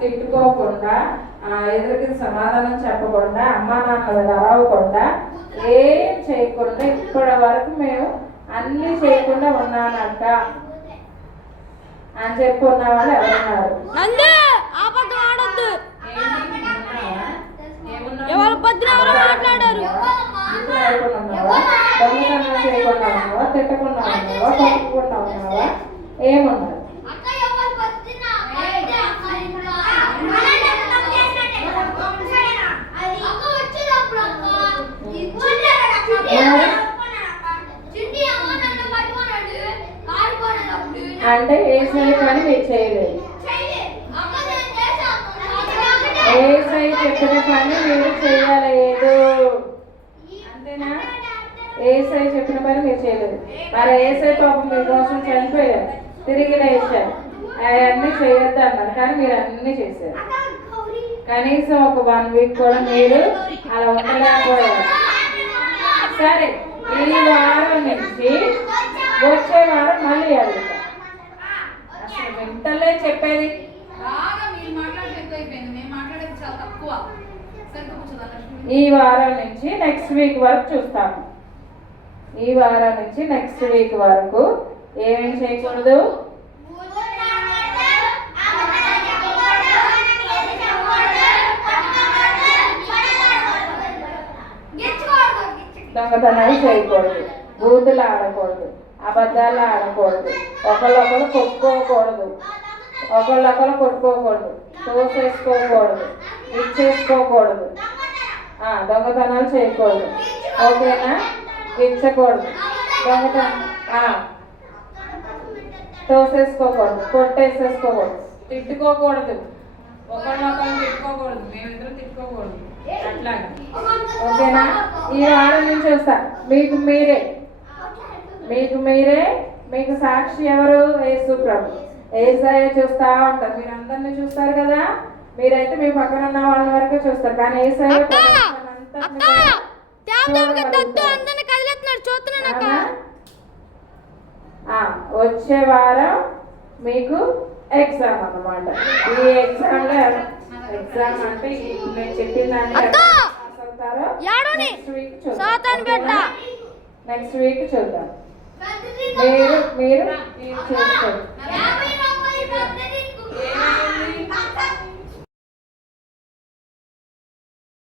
తిట్టుకోకుండా ఎదురుకి సమాధానం చెప్పకుండా అమ్మా నాన్నలు అరవకుండా ఏం చేయకుండా ఇప్పటి వరకు మేము అన్ని చేయకుండా ఉన్నానంట అని చెప్పి ఉన్న వాళ్ళు ఎవరున్నారు? దొంగతనం చేయకుండా ఉన్నావా, తిట్టకుండా ఉన్నావా, కొట్టుకుండా ఉన్నావా, ఏమున్నారు? అంటే ఏసై పని మీరు చేయలేదు, ఏసై చెప్పిన పని మీరు చేయలేదు, అంతేనా? ఏసై చెప్పిన పని మీరు చేయలేదు. మరి ఏసై పాపం మీకోసం చనిపోయారు, తిరిగి లేచారు, అవన్నీ చేయొద్దు అన్నారు, కానీ మీరు అన్నీ చేశారు. కనీసం ఒక 1 వీక్ కూడా మీరు అలా ఉండలేకపోయారు. సరే, ఈ వారం నుంచి వచ్చే వారం మళ్ళీ అడుగుతాం. అసలు వింటలే చెప్పేది. ఈ వారం నుంచి నెక్స్ట్ వీక్ వరకు చూస్తాము. ఈ వారం నుంచి నెక్స్ట్ వీక్ వరకు ఏమేం చేయకూడదు? దొంగతనాలు చేయకూడదు, బూతులు ఆడకూడదు, అబద్ధాలు ఆడకూడదు, ఒకళ్ళొకరు కొట్టుకోకూడదు, ఒకళ్ళొకరు కొట్టుకోకూడదు, తోసేసుకోకూడదు, ఇచ్చేసుకోకూడదు, దొంగతనాలు చేయకూడదు, ఓకేనా? ఇచ్చకూడదు, దొంగతనం తోసేసుకోకూడదు, కొట్టేసేసుకోకూడదు, తిట్టుకోకూడదు, ఒకళ్ళొకరు తిట్టుకోకూడదు, మేమిద్దరు తిట్టుకోకూడదు, అట్లాగే, ఓకేనా? ఈ వారం నుంచి వస్తా. మీకు మీరే మీకు సాక్షి ఎవరు? యేసు ప్రభు. యేసయ్య చూస్తా ఉంటారు, మీరు అందరినీ చూస్తారు కదా. మీరైతే మీ పక్కన ఉన్న వాళ్ళ వరకే చూస్తారు, కానీ యేసయ్య వచ్చే వారం మీకు ఎగ్జామ్ అన్నమాట. ఈ ఎగ్జామ్ లో ఎగ్జామ్ అంటే నేను చెప్పిన దాన్ని నెక్స్ట్ వీక్ చూద్దాం. మీరు చేసుకోండి.